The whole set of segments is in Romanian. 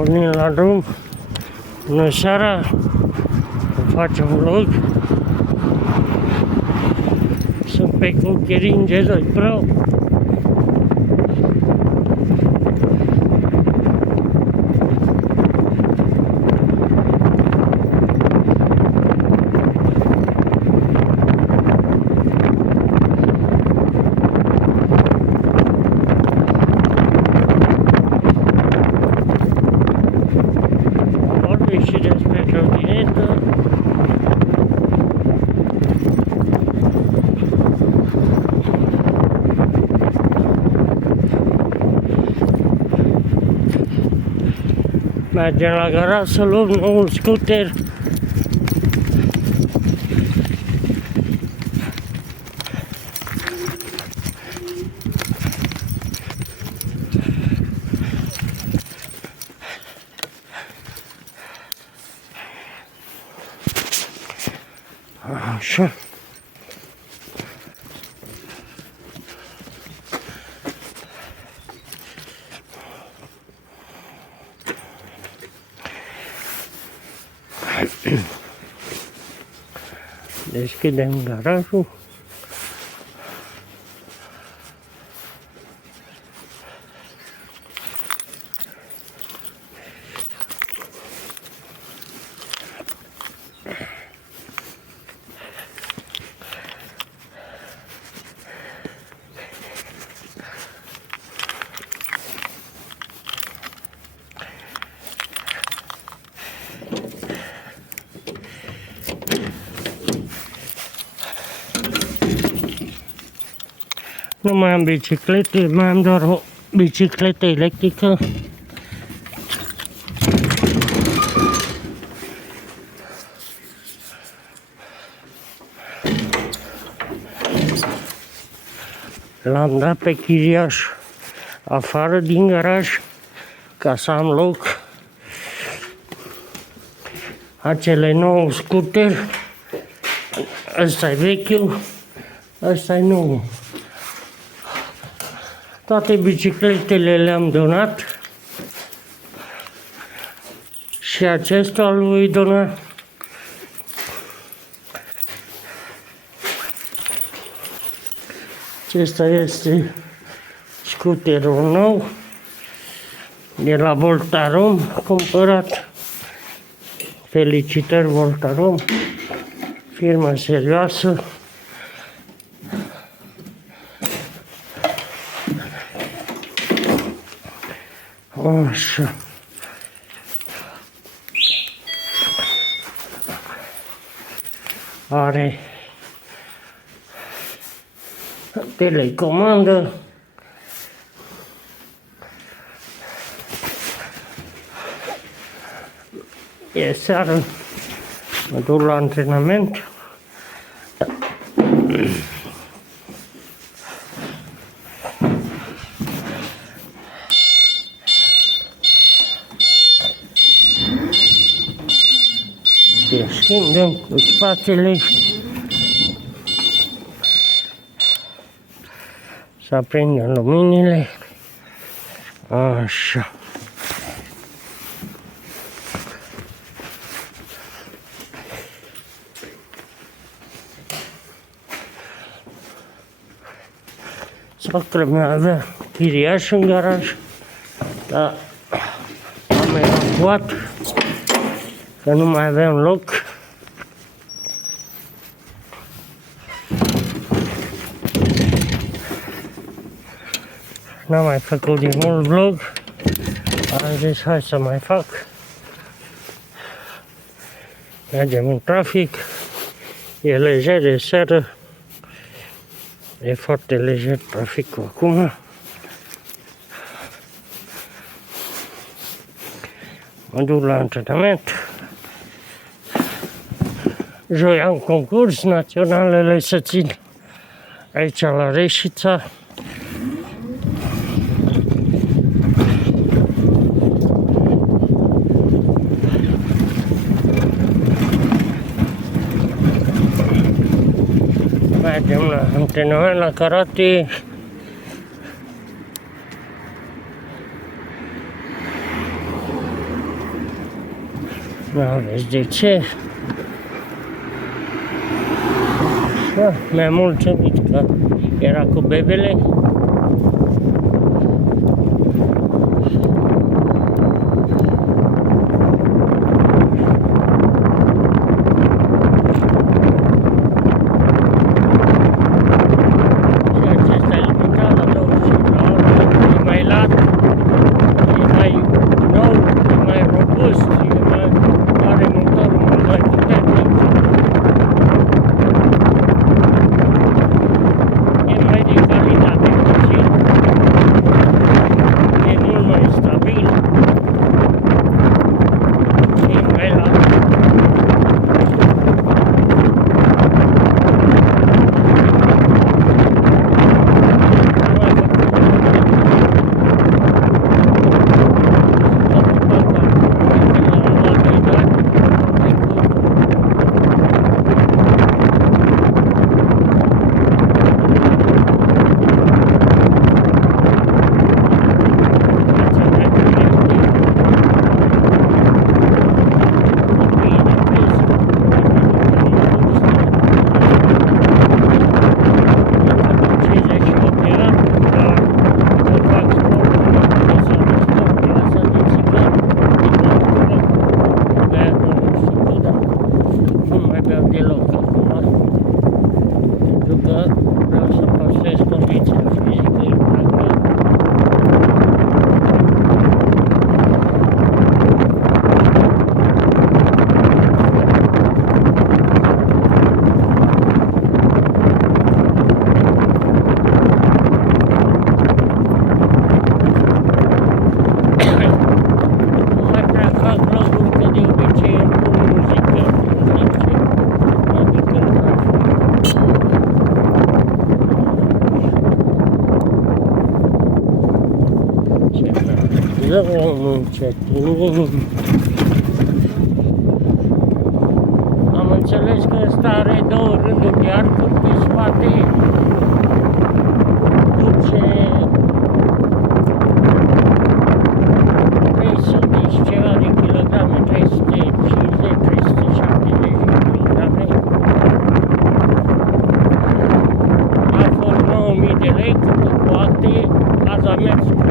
pornim la drum. Bună seara! Facem vlog. Sunt pe Conquering G2 Pro. Și despre trotinetă. Mergem la garaj să luăm noul scooter. Așa. Deschidem garajul. Nu mai am biciclete, mai am doar o bicicletă electrică. L-am dat pe chiriaș afară din garaj ca să am loc. Acele 9 scooter. Ăsta e vechiul, ăsta e nou. Toate bicicletele le-am donat și acesta îl voi dona. Acesta este scooterul nou de la Voltarom, cumpărat. Felicitări Voltarom, firmă serioasă. Așa. Are telecomandă. E seară, mă duc la antrenament. Schimbăm cu spatele. Să aprindem luminile. Așa. Soacră mea avea chiriaș în garaj, dar am evacuat că nu mai aveam loc. N-am mai făcut din mult vlog, am zis hai să mai fac. Mergem în trafic, e lejer, e seară, e foarte lejer traficul acum. Mă duc la antrenament. Joi am concurs, naționalele se țin aici la Reșița. Mergem la antrenament la karate. N-aveți de ce. Mi-am mulțumit că era cu bebele. Am înțeles că ăsta are două rânduri de arcuri pe spate, duce 300 și ceva de kilograme, 350, 370 de kilograme. A fost 9000 de lei cu acte, azi a mers cu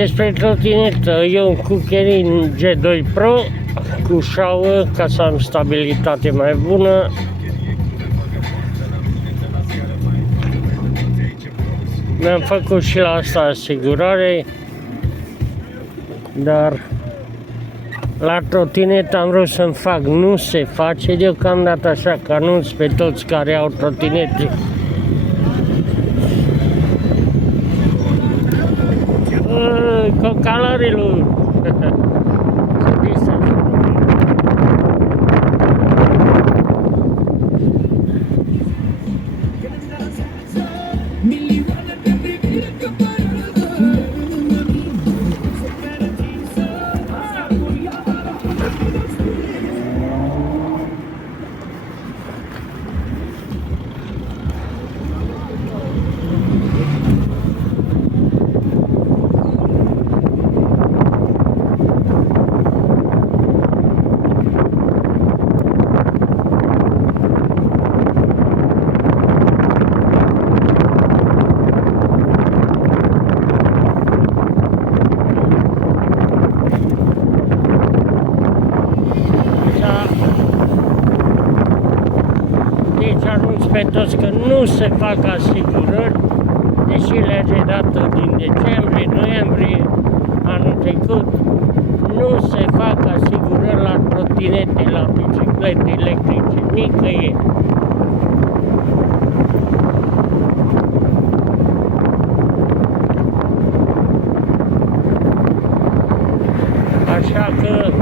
despre trotinetă, eu un Kukerin G2 Pro cu șauă ca să am stabilitate mai bună. Mi-am făcut și la asta asigurare, dar la trotinetă am vrut să-mi fac, nu se face deocamdată, așa că anunț pe toți care au trotinete. Cocalarilor! Deci anunț pe toți că nu se fac asigurări, deși legea dată din decembrie, noiembrie, anul trecut, nu se fac asigurări la trotinete, la biciclete electrice, nicăieri. Așa că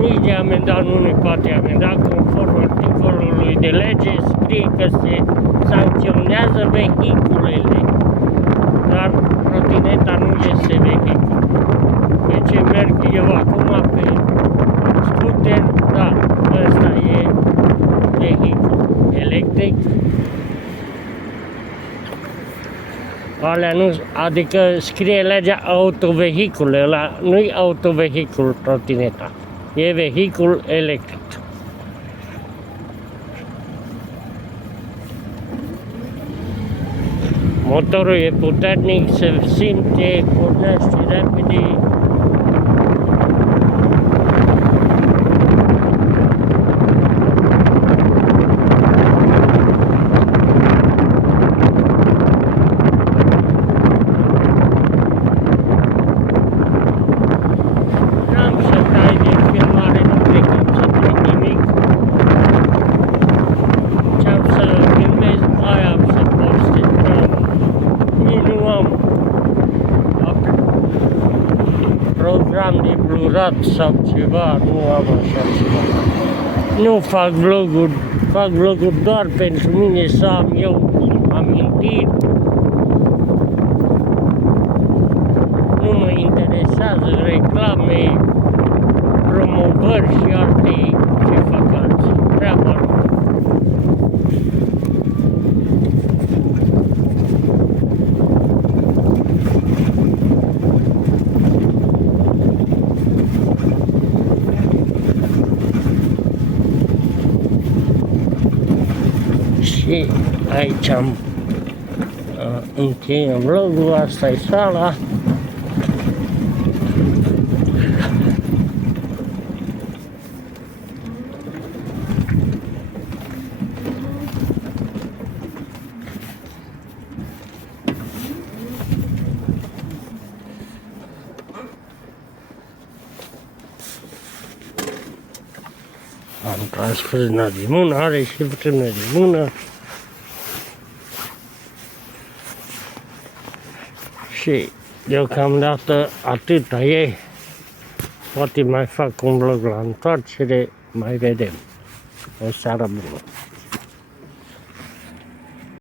nici de amendat nu ne poate amenda, conform articolului de lege scrie că se sancționează vehiculele, dar trotineta nu este vehicul. Deci merg eu acum pe scooter, da, ăsta e vehicul electric. Alea nu, adică scrie legea autovehicule, ăla nu-i autovehicul trotineta, e vehicul electric. Motorul e puternic, se simte, pornește repede. Program de blurat sau ceva, nu am așa ceva. Nu fac vloguri, fac vloguri doar pentru mine să am eu amintiri. Nu mă interesează reclame, promovări și alte ce fac alții. Treaba lor. Și aici am încheiem vlogul, asta e sala. Am tras frâna de mână, are și frână de mână. Și deocamdată atâta e. Poate mai fac un vlog la întoarcere, mai vedem. O seară bună!